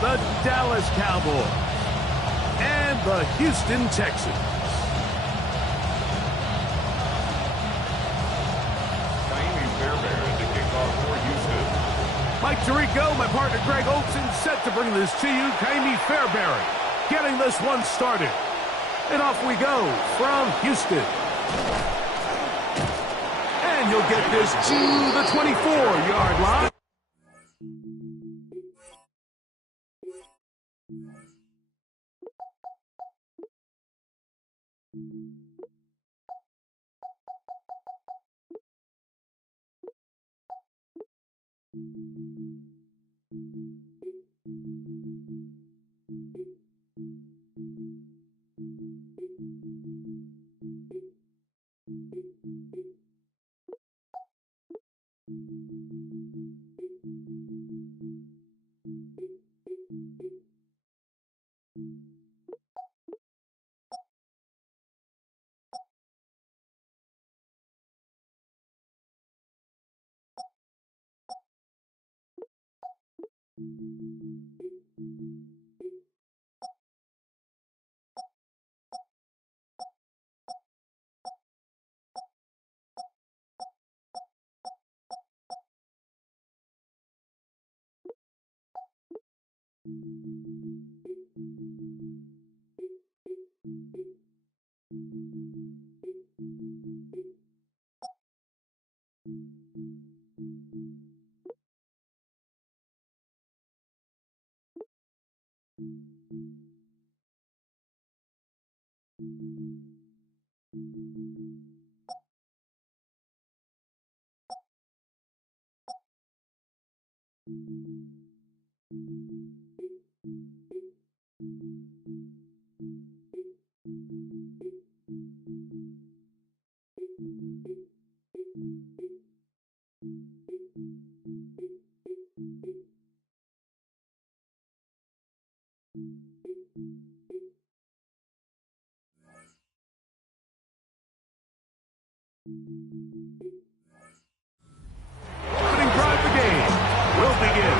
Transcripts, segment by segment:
the Dallas Cowboys and the Houston Texans. Mike Tirico, my partner Greg Olson, set to bring this to you. Kaimi Fairbairn getting this one started. And off we go from Houston. And you'll get this to the 24-yard line. Opening drive the game will begin.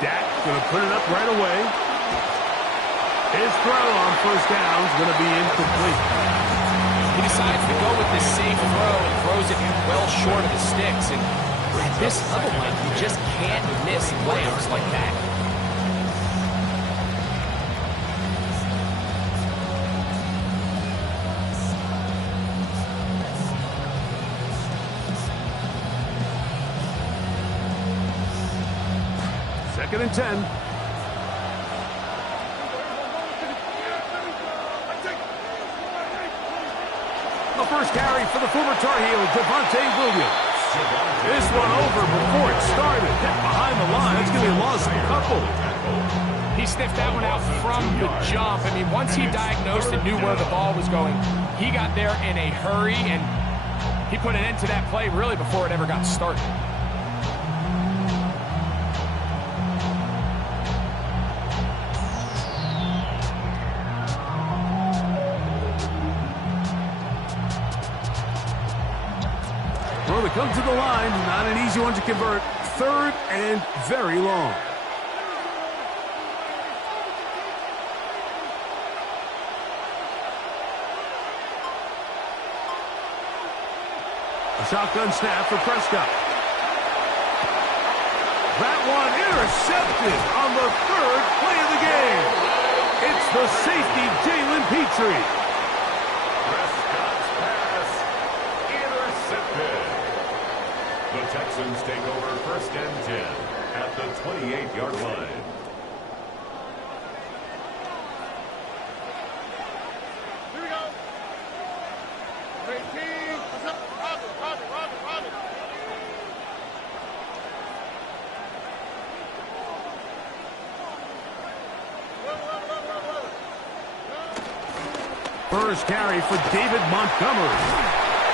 Dak's going to put it up right away. His throw on first down is going to be incomplete. He decides to go with this safe throw and throws it well short of the sticks. And at this level, Mike, you just can't miss layups like that. Second and 10. The first carry for the former Tar Heel, Javonte Williams. This one over before it started. Hit behind the line. It's going to be a loss of a couple. He sniffed that one out from the jump. I mean, once he diagnosed and knew where the ball was going, he got there in a hurry, and he put an end to that play really before it ever got started. Well, they come to the line. Not an easy one to convert. Third and very long. A shotgun snap for Prescott. That one intercepted on the third play of the game. It's the safety, Jalen Petrie. Prescott's pass intercepted. The Texans take over first and 10 at the 28-yard line. First carry for David Montgomery.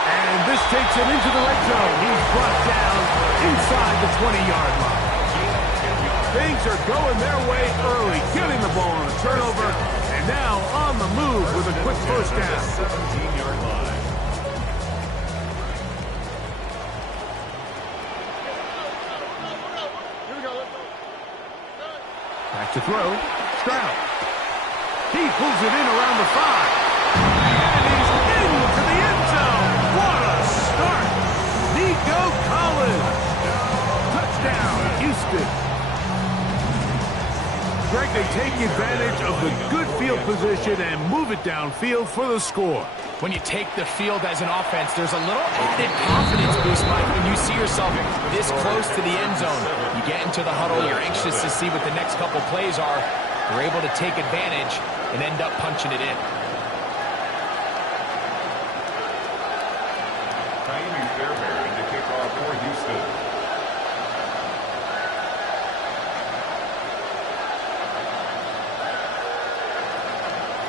And this takes him into the red zone. He's brought down inside the 20-yard line. Things are going their way early, getting the ball on a turnover, and now on the move with a quick first down. 17-yard line. Back to throw. Stroud. He pulls it in around the 5. And he's into the end zone. What a start. Nico Collins. Touchdown, Houston. Greg, they take advantage of the good field position and move it downfield for the score. When you take the field as an offense, there's a little added confidence boost, Mike, when you see yourself this close to the end zone. You get into the huddle, you're anxious to see what the next couple plays are. You're able to take advantage and end up punching it in. Miami Fairbairn to kick off for Houston.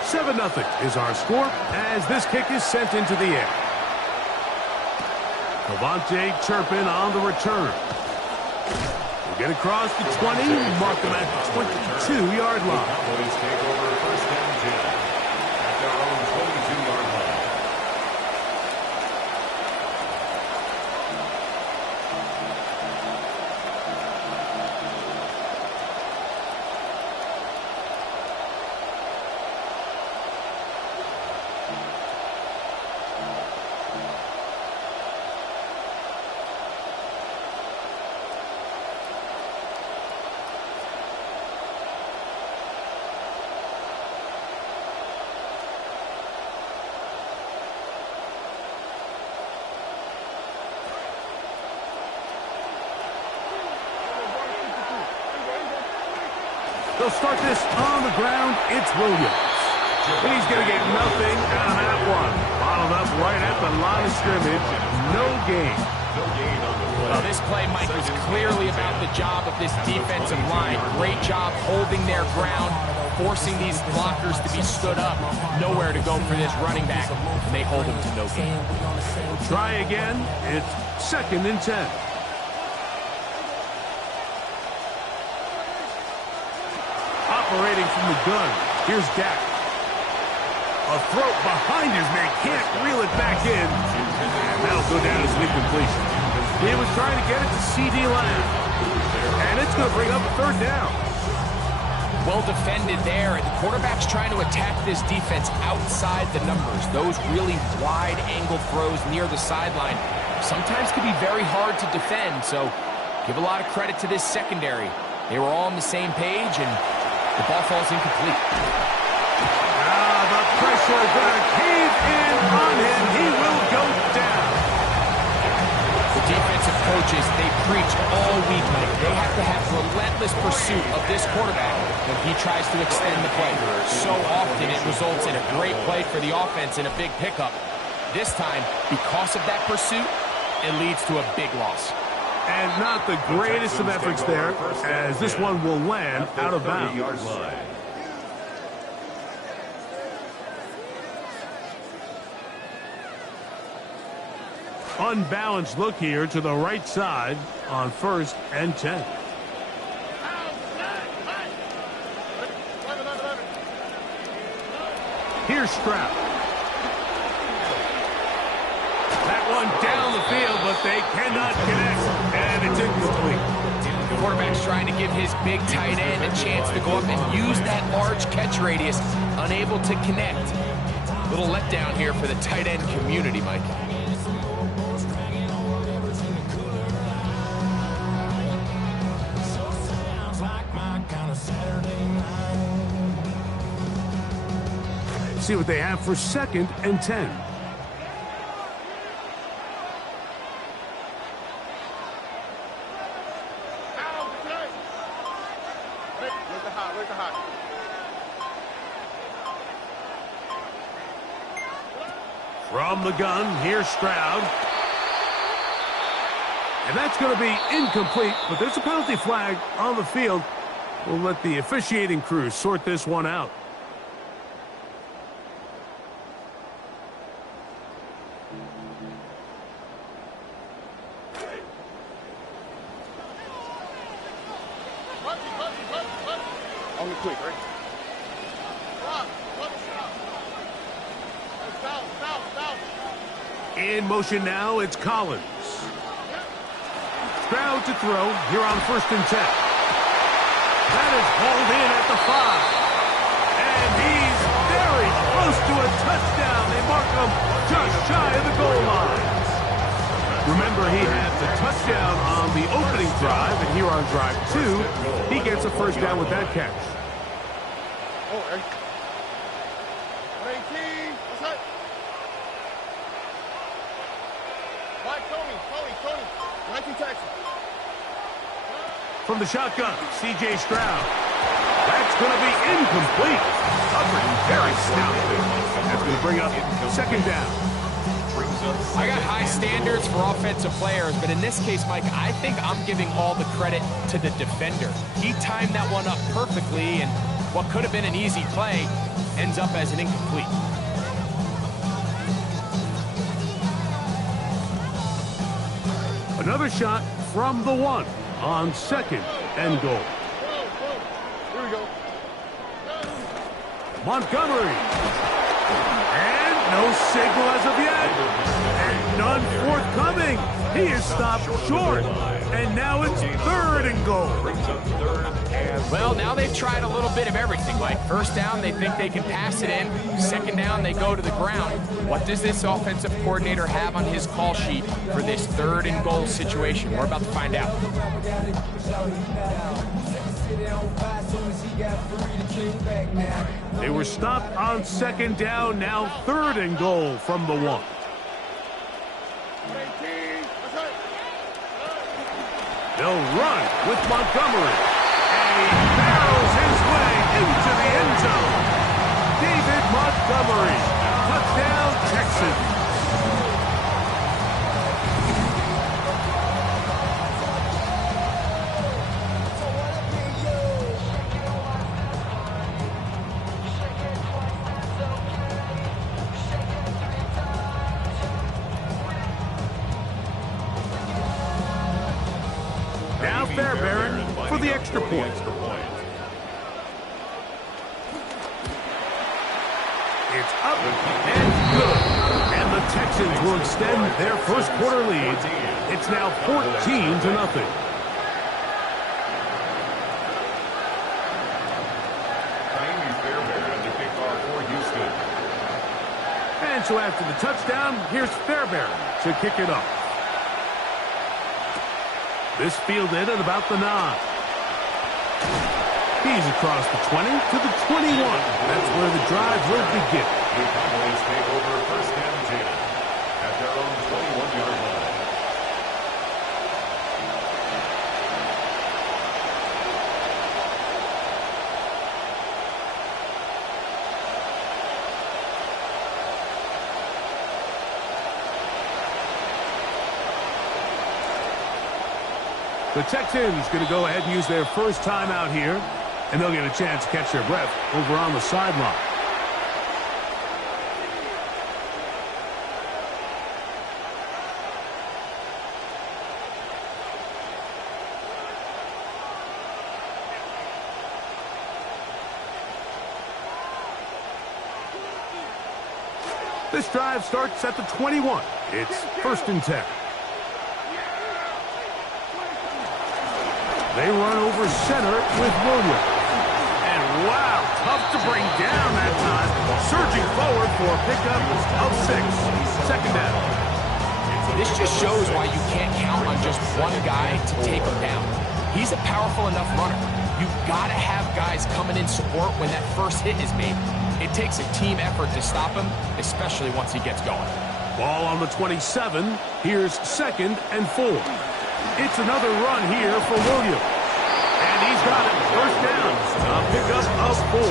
7-0 is our score as this kick is sent into the air. Devontae Turpin on the return. We'll get across the 20, mark them at the 22-yard line. Cowboys take over first and 10 at their own 22-yard line. They'll start this on the ground. It's Williams. He's going to get nothing out of that one. Bottled up right at the line of scrimmage. No gain. No gain on the play. Well, this play, Mike, was clearly about the job of this defensive line. Great job holding their ground, forcing these blockers to be stood up. Nowhere to go for this running back, and they hold him to no gain. Try again. It's 2nd and 10. Operating from the gun. Here's Dak. A throw behind his man. Can't reel it back in. And that'll go down as an incompletion. He was trying to get it to C.D. Lamb. And it's going to bring up a 3rd down. Well defended there. The quarterback's trying to attack this defense outside the numbers. Those really wide angle throws near the sideline sometimes can be very hard to defend. So give a lot of credit to this secondary. They were all on the same page, and the ball falls incomplete. Now the pressure going to cave in on him. He will go down. The defensive coaches, they preach all week, Mike. They have to have relentless pursuit of this quarterback when he tries to extend the play. So often it results in a great play for the offense and a big pickup. This time, because of that pursuit, it leads to a big loss. And not the greatest of efforts there, as this one will land out of bounds. Unbalanced look here to the right side on 1st and 10. Here's Stroud. That one down the field, but they cannot connect, and it's incomplete. The quarterback's trying to give his big tight end a chance to go up and use that large catch radius, unable to connect. Little letdown here for the tight end community, Mike. See what they have for 2nd and 10. From the gun, here's Stroud. And that's going to be incomplete, but there's a penalty flag on the field. We'll let the officiating crew sort this one out. Only quick, right? In motion now, it's Collins. Stroud to throw here on 1st and 10. That is hauled in at the 5. And he's very close to a touchdown. They mark him just shy of the goal line. Remember, he had the touchdown on the opening drive, and here on drive 2, he gets a 1st down with that catch. Oh, right. 18. What's that? Mike, Tony. 19 Texas. From the shotgun, C.J. Stroud. That's going to be incomplete. Covered very stoutly. That's going to bring up 2nd down. I got high standards for offensive players, but in this case, Mike, I think I'm giving all the credit to the defender. He timed that one up perfectly, and what could have been an easy play ends up as an incomplete. Another shot from the 1 on 2nd and goal. Here we go. Montgomery. And no signal as of yet. And none forthcoming. He is stopped short. And now it's 3rd and goal. Well, now they've tried a little bit of everything. Like 1st down, they think they can pass it in. 2nd down, they go to the ground. What does this offensive coordinator have on his call sheet for this 3rd and goal situation? We're about to find out. They were stopped on 2nd down, now 3rd and goal from the 1. They'll run with Montgomery. And he barrels his way into the end zone. David Montgomery. Touchdown, Texans. Now Fairbairn for the extra point. It's up and good. And the Texans will extend their 1st quarter lead. It's now 14-0. And so after the touchdown, here's Fairbairn to kick it off. This fielded at about the 9. He's across the 20 to the 21. That's where the drive will begin. The Cowboys take over 1st and 10 at their own 21-yard line. The Texans going to go ahead and use their 1st timeout here, and they'll get a chance to catch their breath over on the sideline. This drive starts at the 21. It's 1st and 10. They run over center with Williams. And wow, tough to bring down that time. Surging forward for a pickup of 6. 2nd down. This just shows why you can't count on just one guy to take him down. He's a powerful enough runner. You've got to have guys coming in support when that 1st hit is made. It takes a team effort to stop him, especially once he gets going. Ball on the 27. Here's 2nd and 4. It's another run here for Williams. And he's got it. 1st down. A pickup of 4.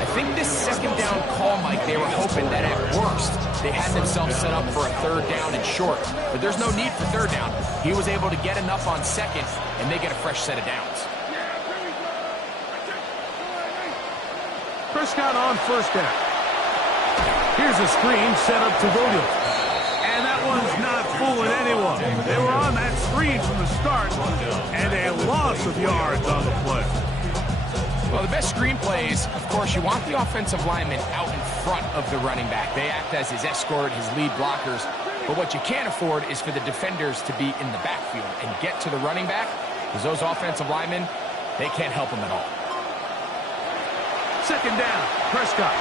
I think this 2nd down call, Mike, they were hoping that at worst they had themselves set up for a 3rd down and short. But there's no need for 3rd down. He was able to get enough on 2nd, and they get a fresh set of downs. Prescott on 1st down. Here's a screen set up to Williams. was not fooling anyone. They were on that screen from the start, and a loss of yards on the play. Well, the best screenplays, of course, you want the offensive lineman out in front of the running back. They act as his escort, his lead blockers. But what you can't afford is for the defenders to be in the backfield and get to the running back, because those offensive linemen, they can't help him at all. Second down, Prescott.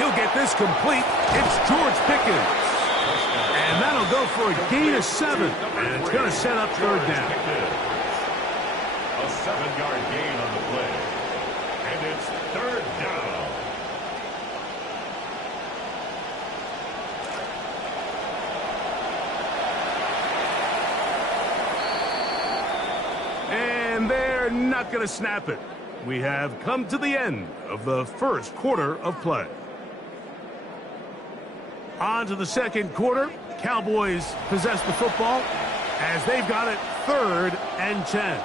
He'll get this complete. It's George Pickens. And that'll go for a gain of 7. And it's going to set up third down. A 7-yard gain on the play. And it's third down. And they're not going to snap it. We have come to the end of the first quarter of play. On to the second quarter. Cowboys possess the football as they've got it 3rd and 10.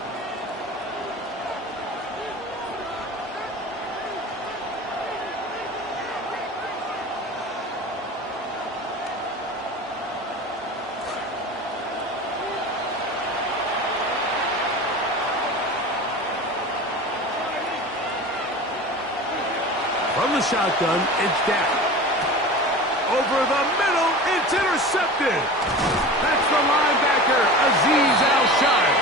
From the shotgun, it's Dak. Over the middle, it's intercepted. That's the linebacker, Azeez Al-Shire.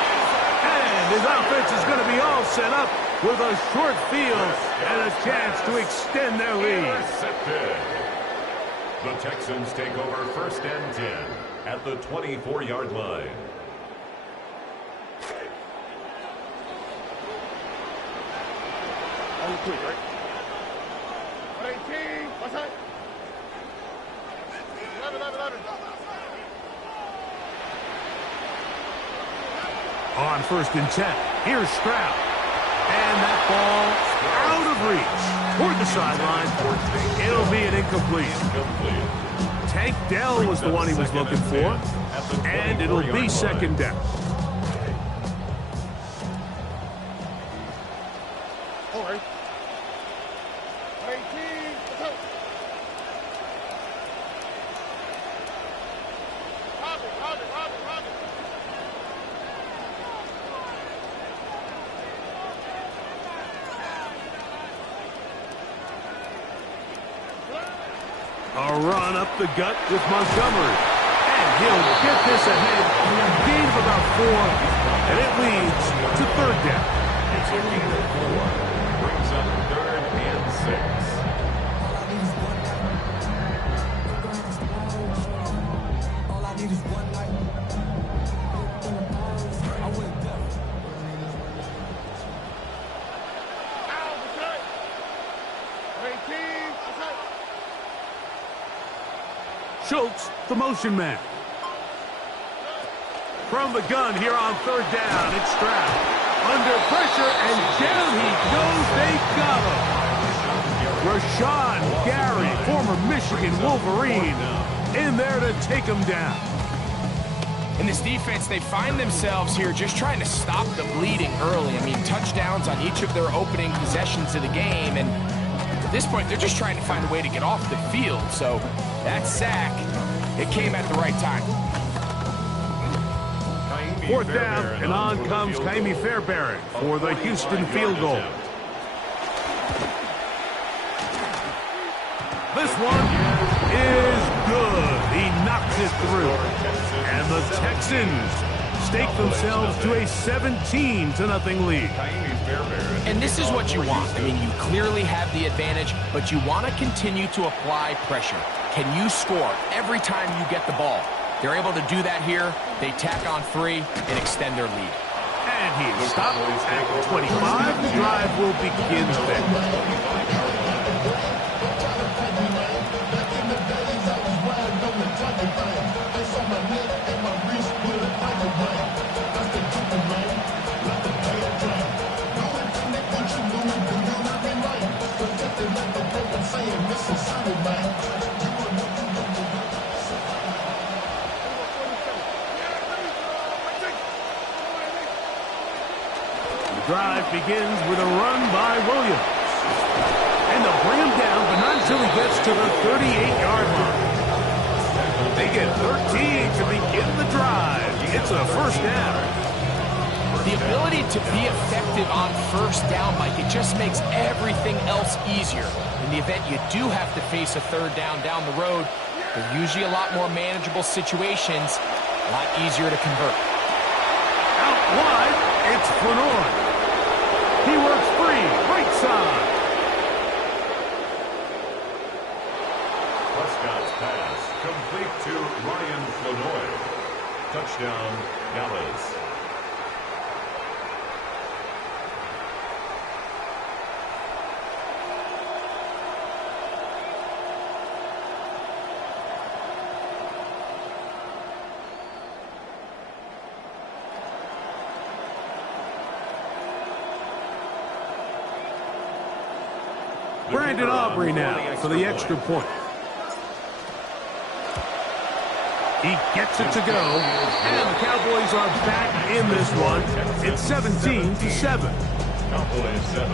And his offense is going to be all set up with a short field and a chance to extend their lead. Intercepted. The Texans take over 1st and 10 at the 24-yard line. On quick, right? 18, what's that? 11. On 1st and 10, here's Stroud. And that ball out of reach toward the sideline. It'll be an incomplete. Tank Dell was the one he was looking for. And it'll be 2nd down. All right. 18, what's up? Robin. A run up the gut with Montgomery. And he'll get this ahead. Gain of about 4. And it leads to 3rd down. It's a gain of 4. Brings up 3rd and 6. Schultz, the motion man. From the gun here on 3rd down, it's Stroud. Under pressure, and down he goes. They got him. Rashawn Gary, former Michigan Wolverine, in there to take him down. In this defense, they find themselves here just trying to stop the bleeding early. I mean, touchdowns on each of their opening possessions of the game, and at this point, they're just trying to find a way to get off the field. So that sack, it came at the right time. 4th down, and on comes Kaimi Fairbairn for the Houston field goal. This one is good. He knocks it through. And the Texans stake themselves to a 17-0 lead. And this is what you want. I mean, you clearly have the advantage, but you want to continue to apply pressure. Can you score every time you get the ball? They're able to do that here. They tack on 3 and extend their lead. And he stopped at 25. The drive will begin then. Drive begins with a run by Williams. And they'll bring him down, but not until he gets to the 38-yard line. They get 13 to begin the drive. It's a first down. The ability to be effective on first down, Mike, it just makes everything else easier. In the event you do have to face a third down the road, they're usually a lot more manageable situations, a lot easier to convert. Out wide, it's Flanoy. He works free, right side. Prescott's pass complete to Ryan Flanoy. Touchdown, Dallas. Brandon Aubrey now for the extra point. He gets it to go, and the Cowboys are back in this one. It's 17-7. Cowboys 7.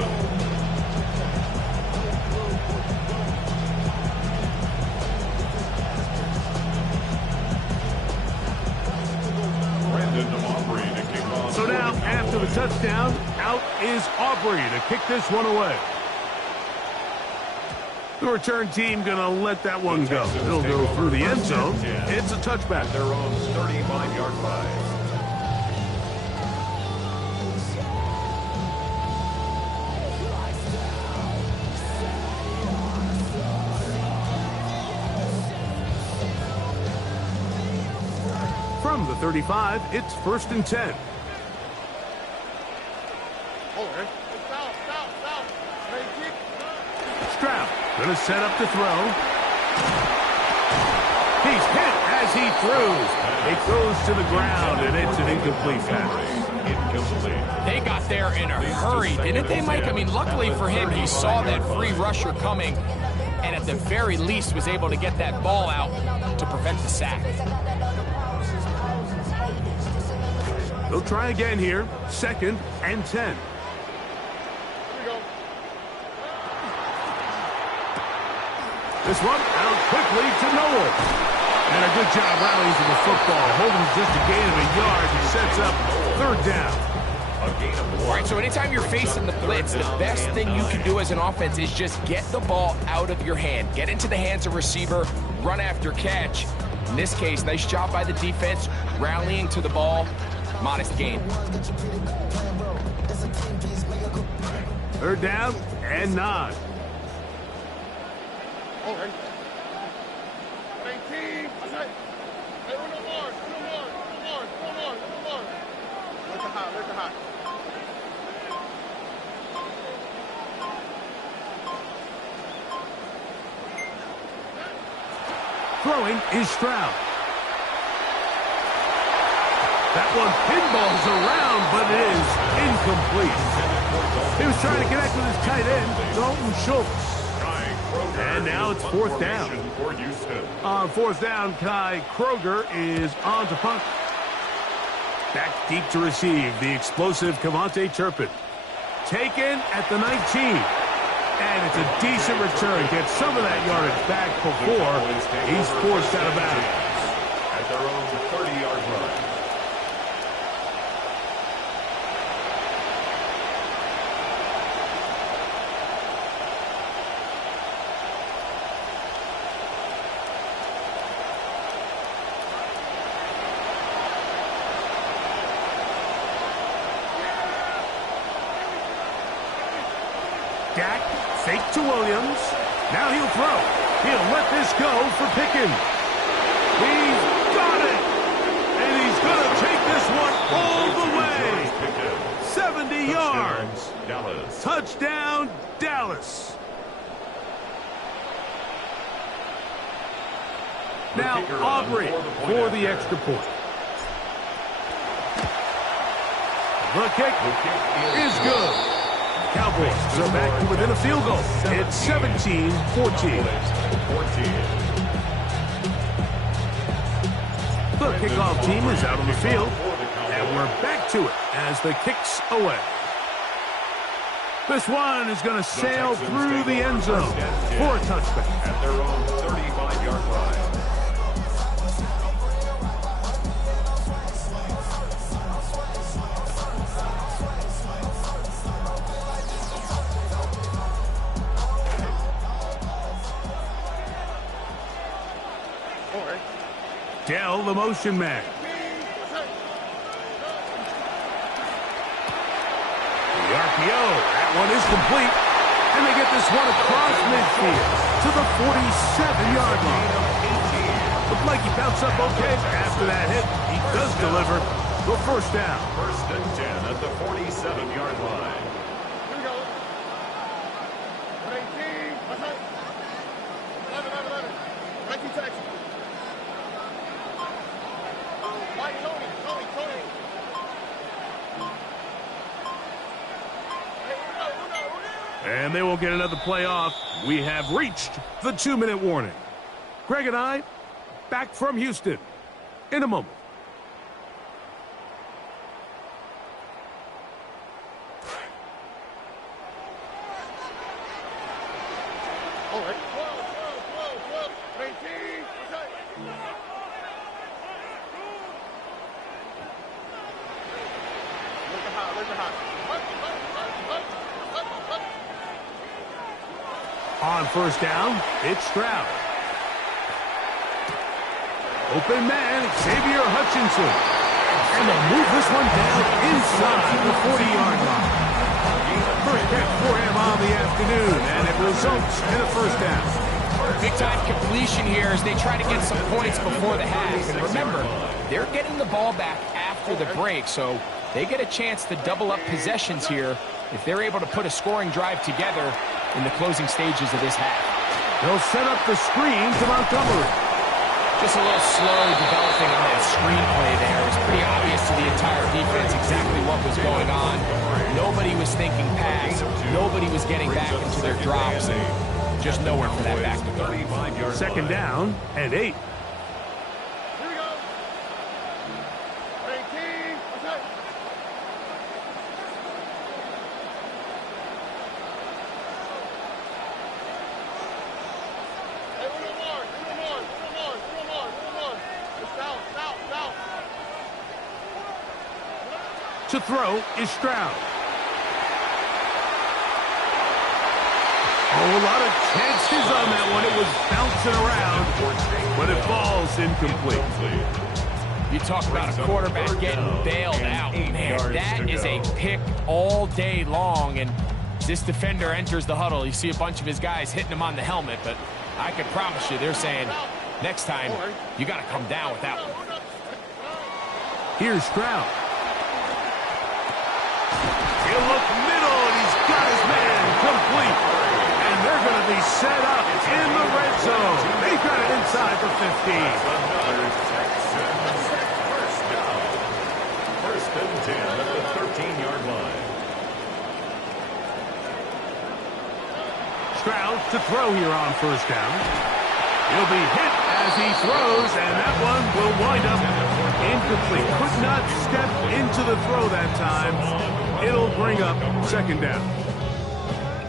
Brandon Aubrey to kick off. So now, after the touchdown, out is Aubrey to kick this one away. The return team going to let that one go. It'll go through the end zone. It's a touchback. Their own 35-yard line. From the 35, it's 1st and 10. Okay. Down. Stroud going to set up to throw. He's hit as he throws. It goes to the ground, and it's an incomplete pass. They got there in a hurry, didn't they, Mike? I mean, luckily for him, he saw that free rusher coming, and at the very least was able to get that ball out to prevent the sack. They'll try again here. 2nd and 10. This one out quickly to Noel. And a good job rallying to the football. Holding just a gain of a yard and sets up 3rd down. All right, so anytime you're facing the blitz, the best thing you can do as an offense is just get the ball out of your hand. Get into the hands of receiver, run after catch. In this case, nice job by the defense, rallying to the ball. Modest gain. 3rd down and 9. Okay. 19. Hey, no more. Look at high. Throwing is Stroud. That one pinballs around, but it is incomplete. He was trying to connect with his tight end, Dalton Schultz. And now it's 4th down. On 4th down, Kai Kroger is on to punt. Back deep to receive the explosive Cavante Turpin. Taken at the 19. And it's a decent return. Gets some of that yardage back before he's forced out of bounds. At their own 30-yard line. Dak, fake to Williams. Now he'll throw. He'll let this go for Pickens. He's got it. And he's going to take this one all the way. 70 yards. Dallas. Touchdown, Dallas. Now Aubrey for the extra point. The kick is good. Cowboys are back to within a field goal. It's 17-14. The kickoff team is out on the field, and we're back to it as the kick's away. This one is going to sail through the end zone for a touchback. At their own 35-yard line. Dell, the motion man. The RPO. That one is complete. And they get this one across midfield to the 47-yard line. Looked like he bounced up okay after that hit. He does deliver the first down. First and 10 at the 47-yard line. Here we go. 118. What's up? 11. 19 seconds. Mike, Tony. And they will get another play off. We have reached the 2-minute warning. Greg and I, back from Houston in a moment. All right. 12. 19. What's up? Look at hot. On first down, it's Stroud. Open man, Xavier Hutchinson. And they'll move this one down inside the 40-yard line. First catch for him on the afternoon, and it results in a first down. Big-time completion here as they try to get some points before the half. And remember, they're getting the ball back after the break, so they get a chance to double up possessions here if they're able to put a scoring drive together in the closing stages of this half. They'll set up the screen to Montgomery. Just a little slow developing on that screenplay there. It's pretty obvious to the entire defense exactly what was going on. Nobody was thinking pass. Nobody was getting back into their drops. And just nowhere for that back to go. Second down and 8. Here we go. 18. What's up? Hey, a little more. It's down. To throw is Stroud. Oh, a lot of chances on that one. It was bouncing around, but it falls incomplete. You talk about a quarterback getting bailed out. Man, that is a pick all day long. And as this defender enters the huddle, you see a bunch of his guys hitting him on the helmet. But I can promise you, they're saying, next time, you got to come down with that one. Here's Stroud. He'll look middle, and he's got his man complete. And they're going to be set up in the red zone. They've got it inside the 15. First and 10 at the 13-yard line. Stroud to throw here on first down. He'll be hit as he throws, and that one will wind up incomplete. Could not step into the throw that time. It'll bring up second down.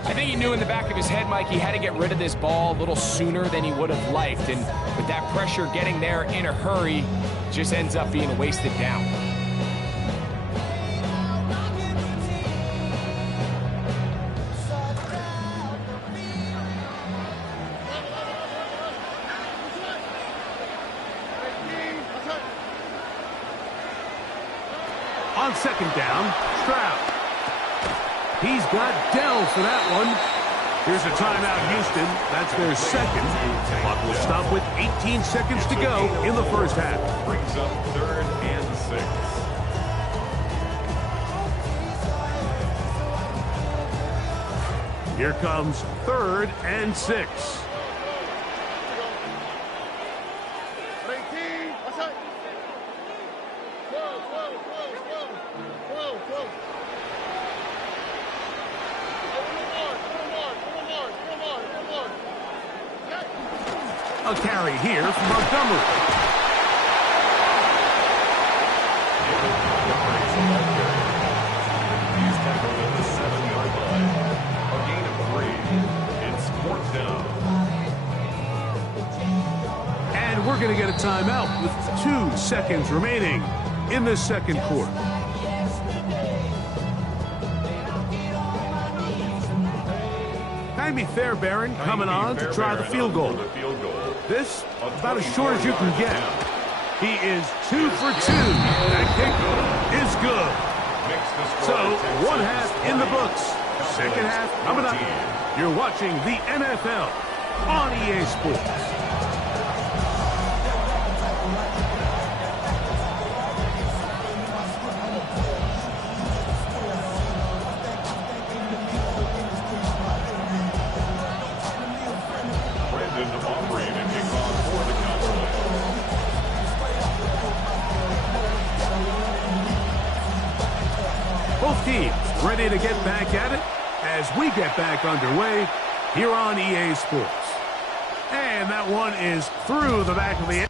I think he knew in the back of his head, Mike, he had to get rid of this ball a little sooner than he would have liked. And with that pressure getting there in a hurry, just ends up being a wasted down. On second down, Stroud. He's got Dell for that one. Here's a timeout, Houston. That's their second. Clock will stop with 18 seconds to go in the first half. Brings up third and 6. Here comes third and 6. 18. What's up? 12. A carry here from Montgomery. He's tackled at the 7-yard line. A gain of 3. It's fourth down. And we're going to get a timeout with 2 seconds remaining in the second quarter. Jaime Fairbairn coming on to try the field goal. This about as short as you can get. He is 2 for 2. That kick is good. So, one half in the books. Second half coming up. You're watching the NFL on EA Sports. Both teams ready to get back at it as we get back underway here on EA Sports. And that one is through the back of the end.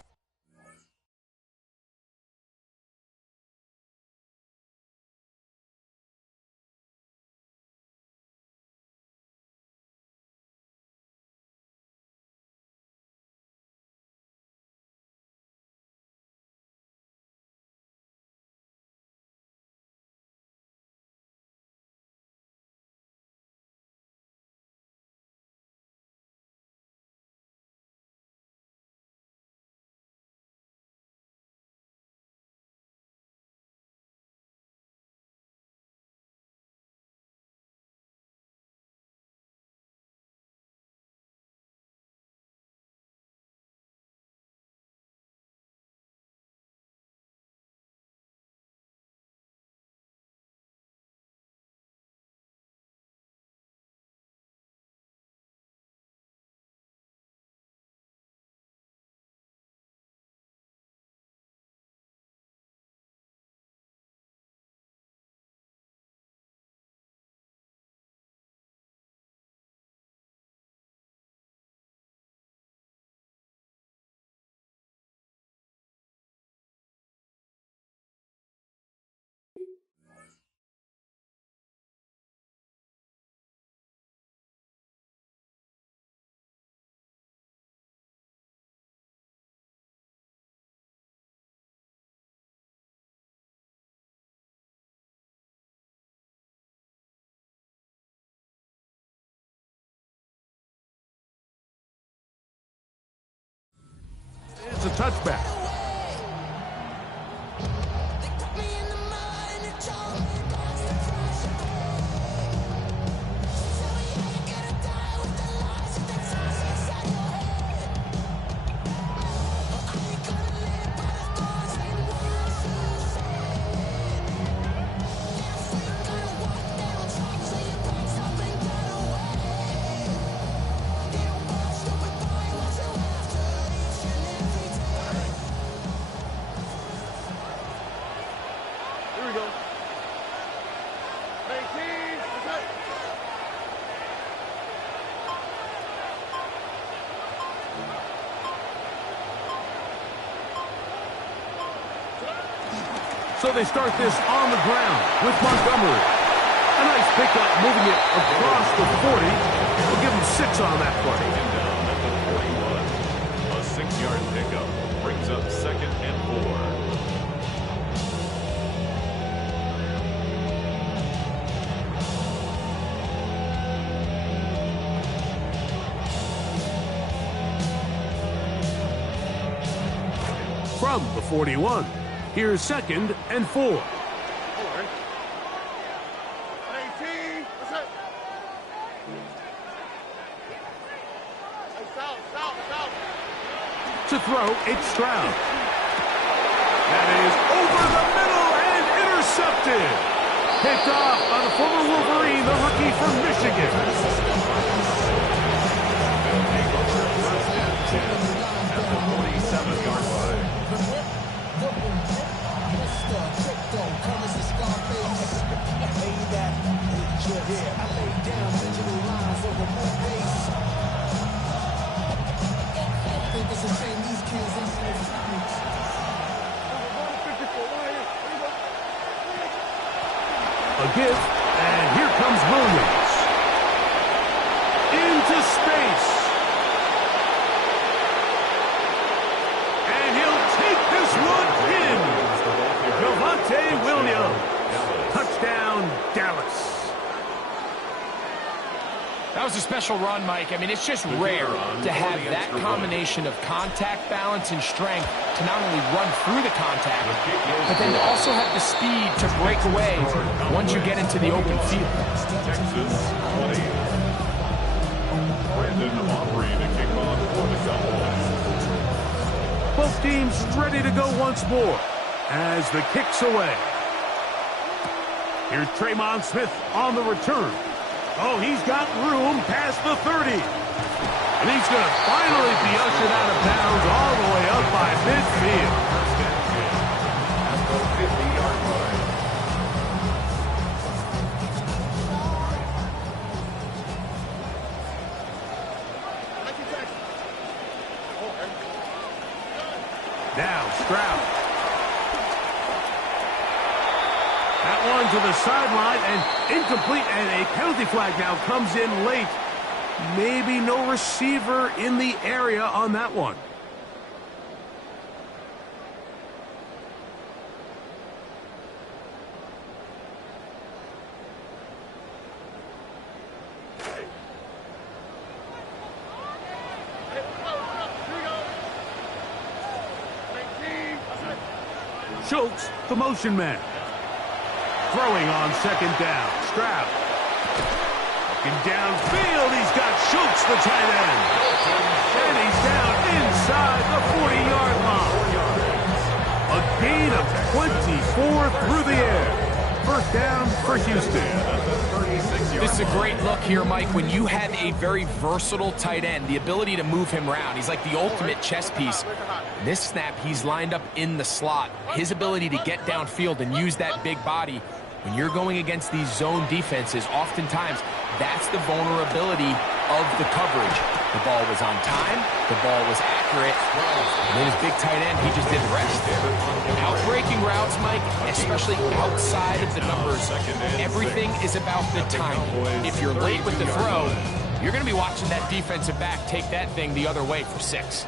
It's a touchback. So they start this on the ground with Montgomery. A nice pickup, moving it across the 40. We'll give him 6 on that play. Down at the 41. A 6-yard pickup brings up 2nd and 4. From the 41. Here's 2nd and 4. 18. What's up? Hey, south. To throw, it's Stroud. That is over the middle and intercepted. Picked off by the former Wolverine, the rookie from Michigan. At the 47-yard line. A gift, and here comes Williams. Into space. And he'll take this one in. Javonte Williams. Touchdown, Dallas. That was a special special run, Mike. I mean, it's just rare to have that combination of contact balance and strength to not only run through the contact, but then to also have the speed to break away once you get into the open field. Texas 20. Brandon Aubrey to kick off for the Cowboys. Both teams ready to go once more as the kick's away. Here's Tremont Smith on the return. Oh, he's got room past the 30. And he's going to finally be ushered out of bounds all the way up by midfield. First and 10 at the 50-yard line. Now Stroud. That one to the sideline and incomplete, and a penalty flag now comes in late. Maybe no receiver in the area on that one. Schultz, the motion man. Throwing on second down. Stroud. Looking downfield. He's got Schultz, the tight end. And he's down inside the 40-yard line. A gain of 24 through the air. First down for Houston. This is a great look here, Mike. When you have a very versatile tight end, the ability to move him around, he's like the ultimate chess piece. This snap, he's lined up in the slot. His ability to get downfield and use that big body, when you're going against these zone defenses, oftentimes that's the vulnerability of the coverage. The ball was on time, the ball was accurate, and then his big tight end, he just did the rest. Outbreaking routes, Mike, especially outside of the numbers, everything is about the timing. If you're late with the throw, you're going to be watching that defensive back take that thing the other way for 6.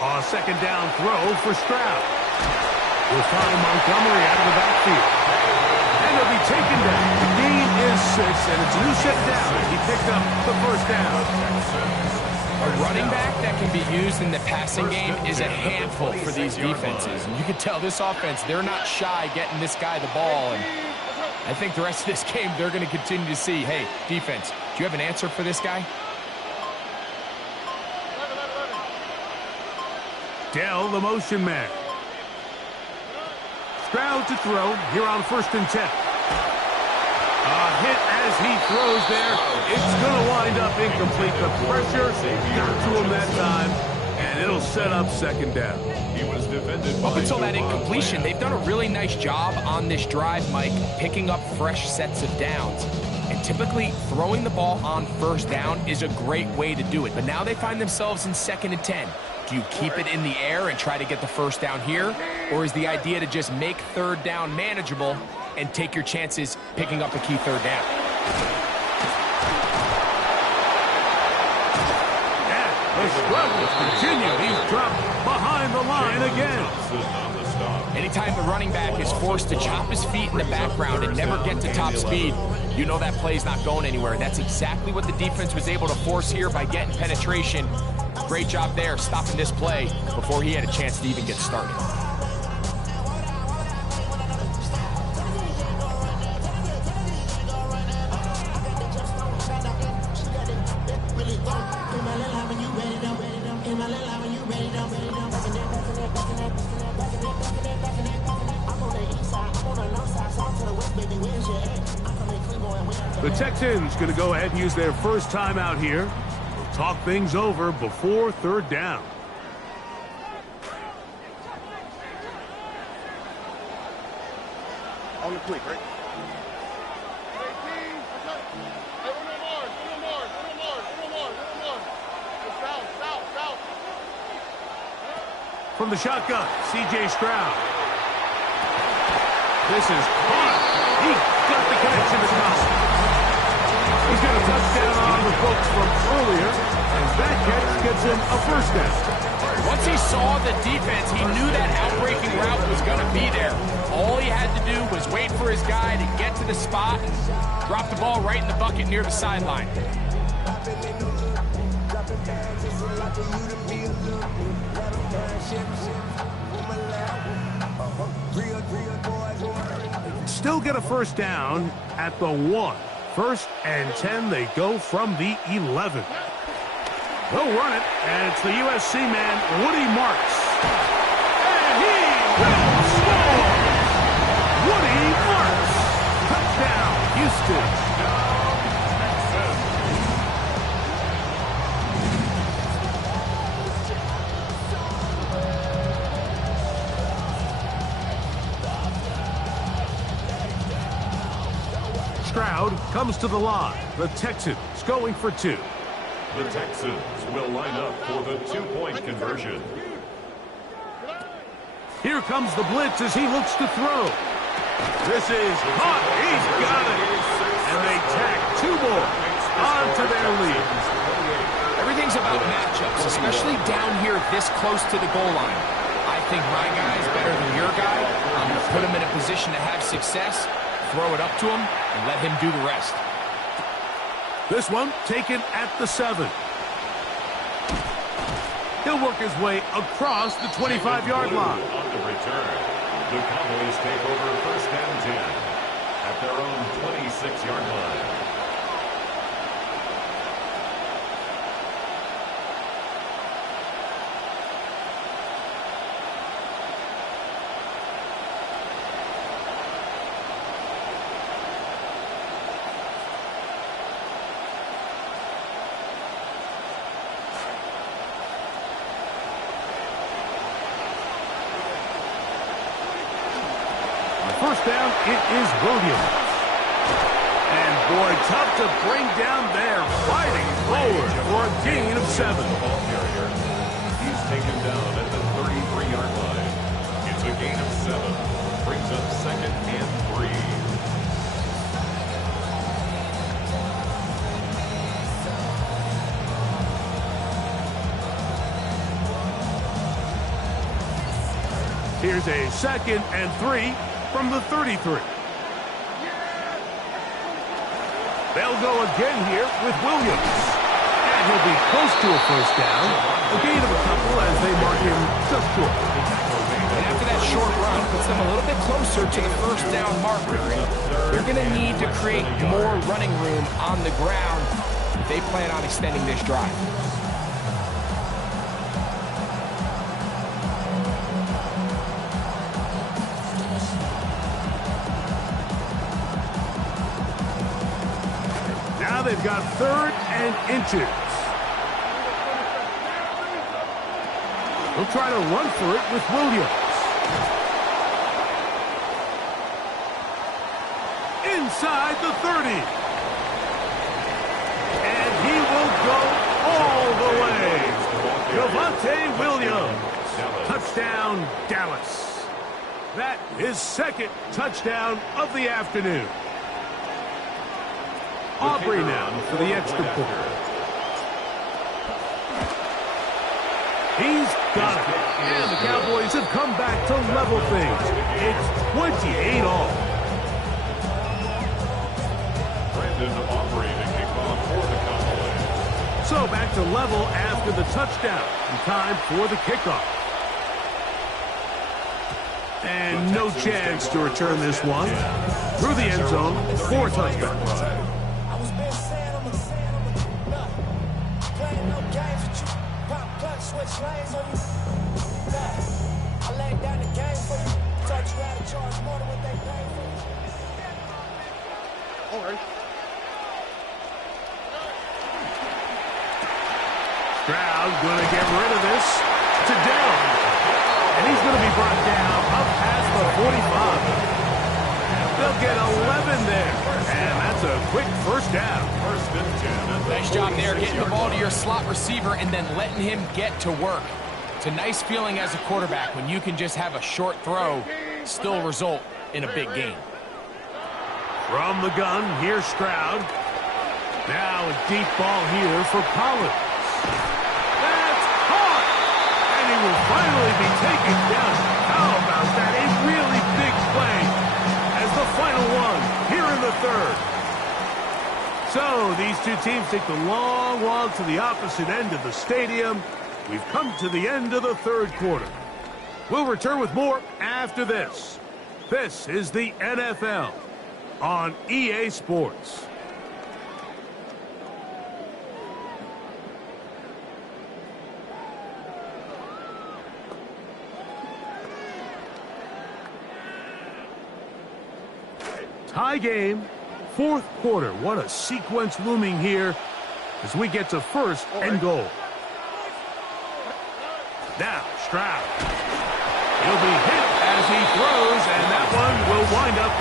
A second down throw for Stroud. We'll find Montgomery out of the backfield. And he'll be taken down. The gain is 6, and it's a new set down. He picked up the first down. A running back that can be used in the passing game is a handful for these defenses. And you can tell this offense, they're not shy getting this guy the ball. And I think the rest of this game, they're going to continue to see, hey, defense, do you have an answer for this guy? Dell, the motion man. Stroud to throw here on 1st and 10. A hit as he throws there. It's going to wind up incomplete. The pressure got to him that time, and it'll set up second down. He was defended by up until that incompletion, they've done a really nice job on this drive, Mike, picking up fresh sets of downs. And typically, throwing the ball on 1st down is a great way to do it. But now they find themselves in 2nd and 10. Do you keep it in the air and try to get the 1st down here? Or is the idea to just make 3rd down manageable and take your chances picking up a key 3rd down? And the struggles continue. He's dropped behind the line again. Anytime the running back is forced to chop his feet in the background and never get to top speed, you know that play's not going anywhere. That's exactly what the defense was able to force here by getting penetration. Great job there, stopping this play before he had a chance to even get started. The Texans going to go ahead and use their first timeout here. Talk things over before 3rd down. On the quick, right? From the shotgun, C.J. Stroud. This is caught. He got the connection to Collins. He's got a touchdown on the folks from earlier, and that catch gets him a 1st down. Once he saw the defense, he knew that outbreaking route was going to be there. All he had to do was wait for his guy to get to the spot and drop the ball right in the bucket near the sideline. Still get a first down at the 1. 1st and 10, they go from the 11. They'll run it, and it's the USC man, Woody Marks. And he will score! Woody Marks! Touchdown, Houston. Stroud comes to the line. The Texans going for 2. The Texans will line up for the 2-point conversion. Here comes the blitz as he looks to throw. This is caught. He's got it. And they tack 2 more onto their lead. Everything's about matchups, especially down here this close to the goal line. I think my guy is better than your guy. I'm going to put him in a position to have success, throw it up to him, and let him do the rest. This one taken at the 7. He'll work his way across the 25-yard line. On the return, the Cowboys take over 1st and 10 at their own 26-yard line. First down, it is Williams. And boy, tough to bring down there, fighting forward for a gain of 7. Ball carrier. He's taken down at the 33-yard line. It's a gain of 7. Brings up 2nd and 3. Here's a 2nd and 3 from the 33. They'll go again here with Williams. And he'll be close to a first down. A gain of a couple as they mark him just short. And after that short run, puts them a little bit closer to the first down marker. They're going to need to create more running room on the ground if they plan on extending this drive. They've got 3rd and inches. They'll try to run for it with Williams. Inside the 30. And he will go all the way. Javonte Williams. Touchdown, Dallas. That is 2nd touchdown of the afternoon. Aubrey now for the extra point. He's got it. And the Cowboys have come back to level things. It's 28 all. Brandon Aubrey to kick off for the Cowboys. So back to level after the touchdown. And time for the kickoff. And no chance to return this one. Through the end zone, 4 touchdowns. Switch lanes on you. I laid down the game for you. Taught you how to charge more than what they pay for you. All right. Stroud going to get rid of this to Dell. And he's going to be brought down up past the 45. They'll get 11 there. And that's a quick first down. 1st and 10. Nice job there getting the ball to your slot receiver and then letting him get to work. It's a nice feeling as a quarterback when you can just have a short throw still result in a big gain. From the gun, here's Stroud. Now a deep ball here for Collins. That's caught! And he will finally be taken down. How about that? A really big play as the final one here in the third. So these two teams take the long walk to the opposite end of the stadium. We've come to the end of the third quarter. We'll return with more after this. This is the NFL on EA Sports. Tie game, fourth quarter. What a sequence looming here as we get to first and goal. Now, Stroud. He'll be hit as he throws, and that one will wind up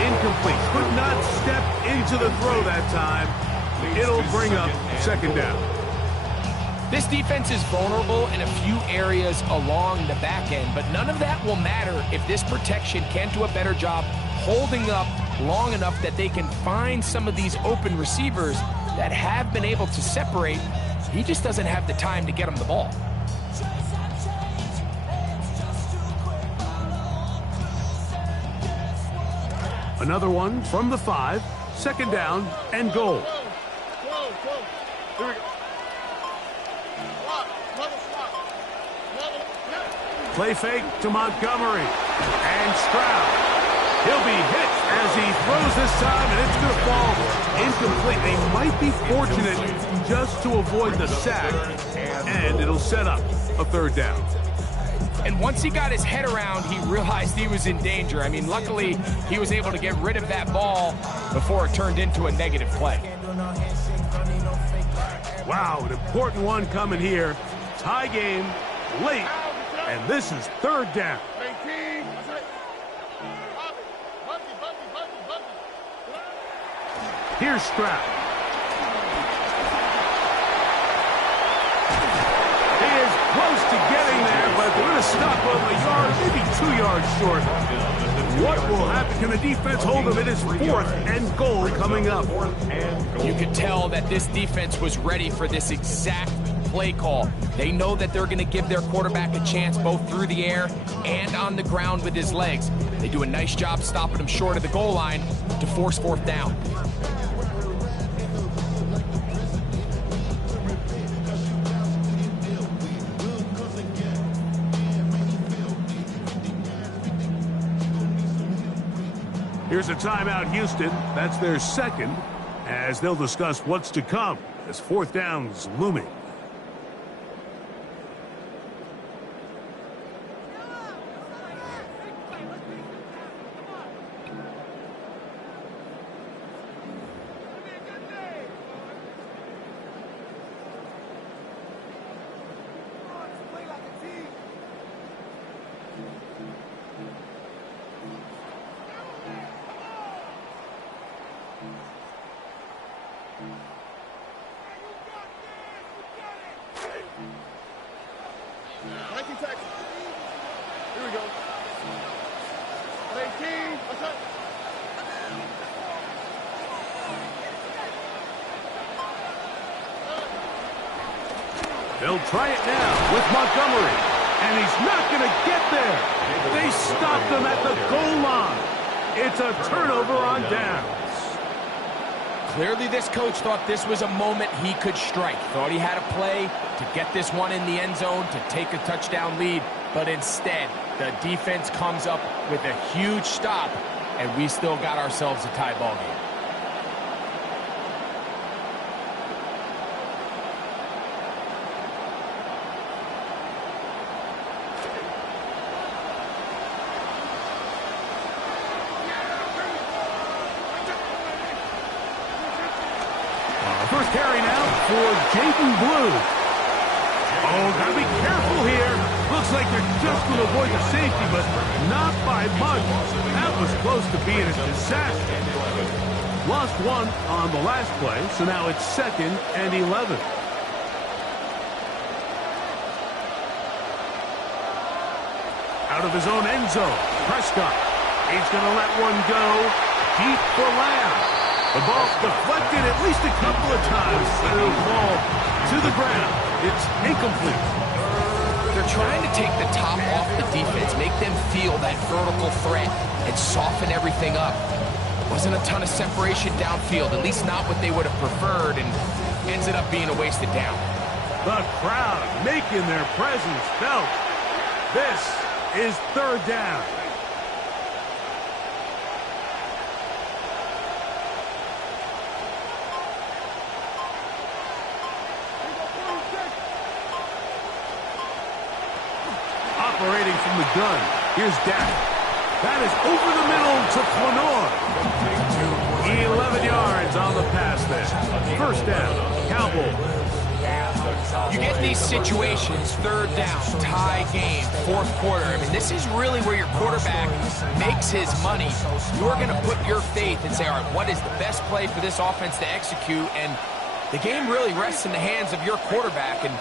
incomplete. Could not step into the throw that time. It'll bring up second down. This defense is vulnerable in a few areas along the back end, but none of that will matter if this protection can't do a better job holding up long enough that they can find some of these open receivers that have been able to separate. He just doesn't have the time to get them the ball. Another one from the 5, second down and goal. Here we go. Play fake to Montgomery. And Stroud. He'll be hit as he throws this time, and it's going to fall incomplete. They might be fortunate just to avoid the sack, and it'll set up a third down. And once he got his head around, he realized he was in danger. I mean, luckily, he was able to get rid of that ball before it turned into a negative play. Wow, an important one coming here. Tie game, late, and this is third down. Here's Stroud. He is close to getting there, but they're going to stop him a yard, maybe 2 yards short. What will happen? Can the defense hold him? It is fourth and goal coming up. You could tell that this defense was ready for this exact play call. They know that they're going to give their quarterback a chance both through the air and on the ground with his legs. They do a nice job stopping him short of the goal line to force fourth down. Here's a timeout, Houston. That's their second, as they'll discuss what's to come as fourth down's looming. Here we go. 18. What's up? They'll try it now with Montgomery, and he's not going to get there. They stopped him at the goal line. It's a turnover on downs. Clearly, this coach thought this was a moment he could strike. Thought he had a play to get this one in the end zone to take a touchdown lead, but instead, the defense comes up with a huge stop, and we still got ourselves a tie ball game. First carry now for Jaden Blue. Oh, gotta be careful here. Looks like they're just going to avoid the safety, but not by much. That was close to being a disaster. Lost one on the last play, so now it's second and 11. Out of his own end zone, Prescott. He's going to let one go deep for Lamb. The ball's deflected at least a couple of times, but it'll fall to the ground. It's incomplete. They're trying to take the top off the defense, make them feel that vertical threat, and soften everything up. Wasn't a ton of separation downfield, at least not what they would have preferred, and ended up being a wasted down. The crowd making their presence felt. This is third down. Operating from the gun, here's Dak. That is over the middle to Flanor. 11 yards on the pass there. First down, Cowboys. You get in these situations, third down, tie game, fourth quarter. I mean, this is really where your quarterback makes his money. You're going to put your faith and say, all right, what is the best play for this offense to execute? And the game really rests in the hands of your quarterback, and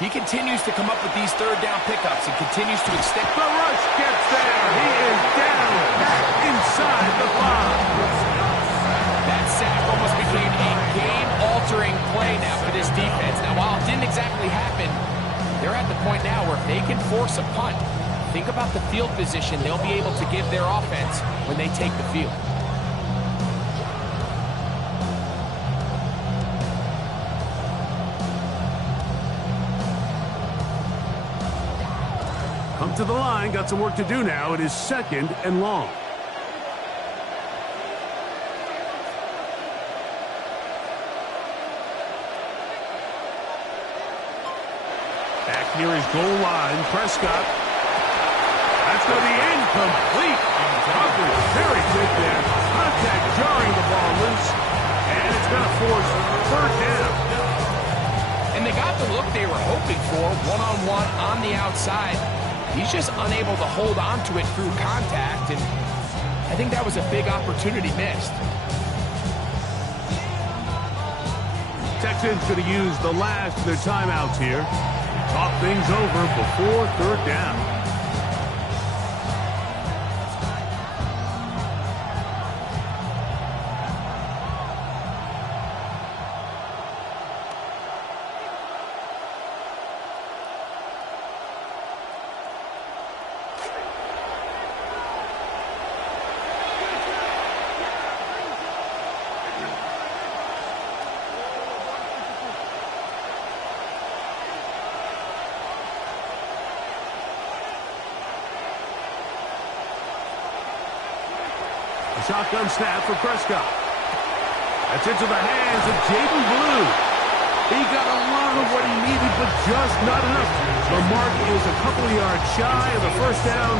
he continues to come up with these third down pickups and continues to extend. The rush gets there. He is down back inside the 5. That sack almost became a game-altering play now for this defense. Now, while it didn't exactly happen, they're at the point now where if they can force a punt, think about the field position they'll be able to give their offense when they take the field. Come to the line, got some work to do now. It is second and long. Back near his goal line, Prescott. That's going to be incomplete. Coverage very good there. Contact jarring the ball loose. And it's going to force third down. And they got the look they were hoping for, one-on-one on the outside. He's just unable to hold on to it through contact, and I think that was a big opportunity missed. Texans going to use the last of their timeouts here. Talk things over before third down. Shotgun snap for Prescott. That's into the hands of Jaden Blue. He got a lot of what he needed, but just not enough. The mark is a couple of yards shy of the first down.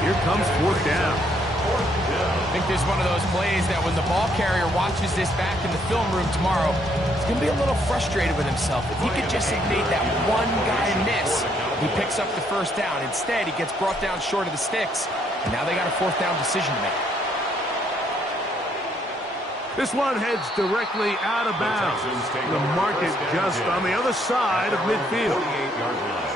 Here comes fourth down. I think there's one of those plays that when the ball carrier watches this back in the film room tomorrow, he's going to be a little frustrated with himself. If he could just have made that one guy miss, he picks up the first down. Instead, he gets brought down short of the sticks, and now they got a fourth down decision to make. This one heads directly out of bounds. The market just on the other side of midfield. 48-yard line.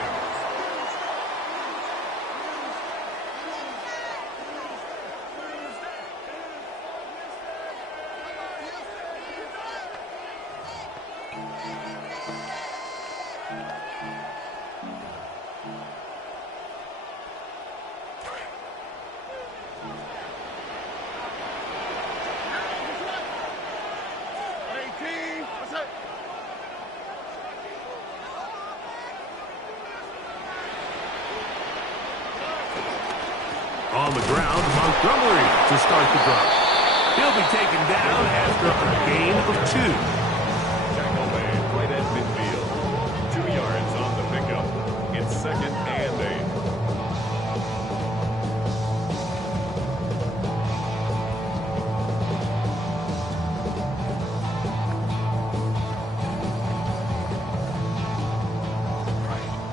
On the ground, Montgomery to start the drive. He'll be taken down after a gain of 2. Tackle made right at midfield. 2 yards on the pickup. It's second and 8.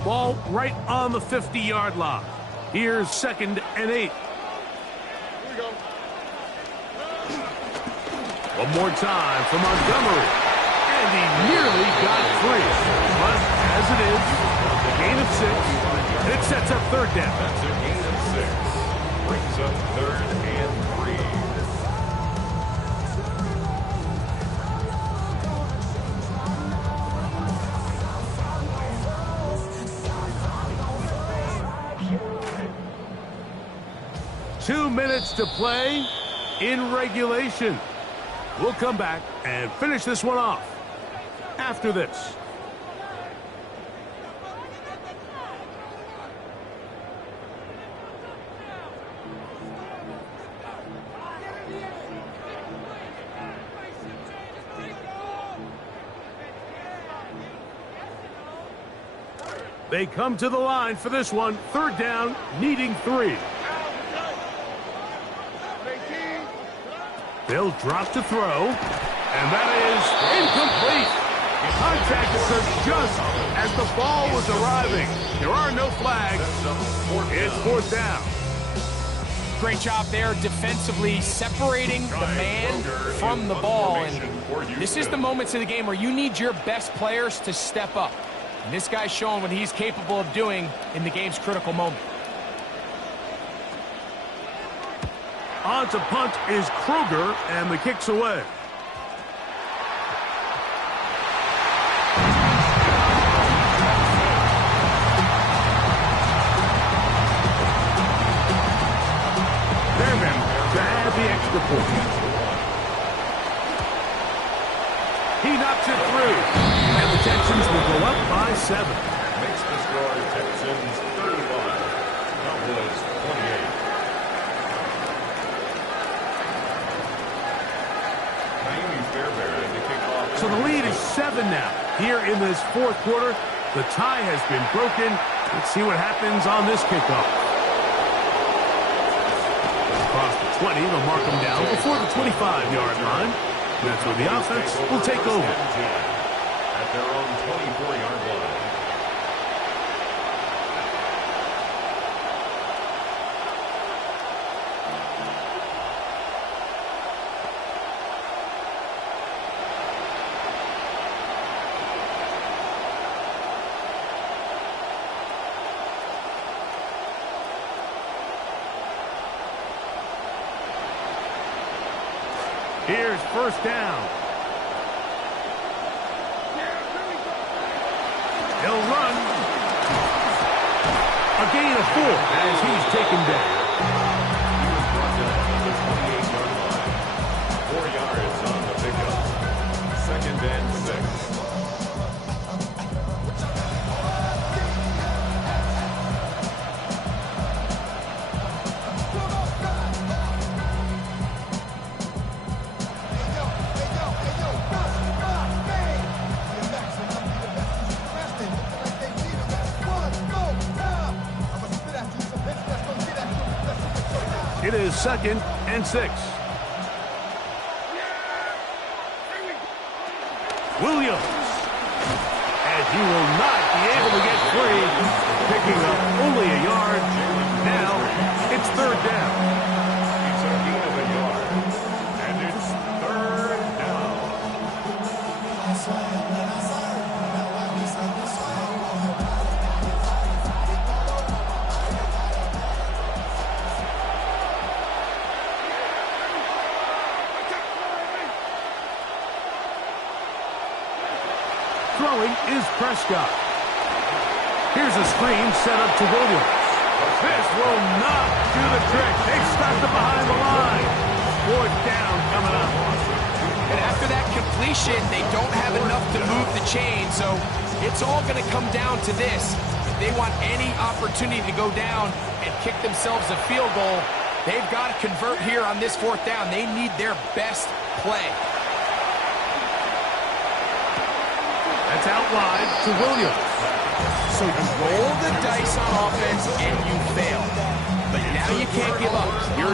Ball right on the 50-yard line. Here's second and 8. Here we go. One more time for Montgomery. And he nearly got free. But as it is, a gain of 6. And it sets up third down. That's a gain of 6. Brings up third and 3. 2 minutes to play in regulation. We'll come back and finish this one off after this. They come to the line for this one. Third down, needing 3. They'll drop to throw, and that is incomplete. Contact occurred just as the ball was arriving. There are no flags. It's 4th down. Great job there defensively, separating the man from the ball. And this is the moments of the game where you need your best players to step up. And this guy's showing what he's capable of doing in the game's critical moment. On to punt is Kruger, and the kick's away. Fairbairn to add the extra point. He knocks it through, and the Texans will go up by 7. Makes the score Texans 35, Cowboys 28. So the lead is 7 now. Here in this 4th quarter, the tie has been broken. Let's see what happens on this kickoff. Across the 20, they'll mark them down before the 25-yard line. That's where the offense will take over. At their own 24-yard line. Here's 1st down. He'll run. A gain of 4 as he's taken down. He was brought down at the 28-yard line. 4 yards on the pickup. 2nd and 6. It is 2nd and 6. Williams. And he will not be able to get free. Picking up only a yard. Now it's 3rd down. It's a gain of a yard. And it's 3rd down. Throwing is Prescott. Here's a screen set up to Williams. This will not do the trick. They stopped it behind the line. 4th down coming up. And after that completion, they don't have enough to move the chain, so it's all going to come down to this. If they want any opportunity to go down and kick themselves a field goal, they've got to convert here on this 4th down. They need their best play. That's out wide to Williams. So you roll the dice on offense and you fail. But now you can't give up. You're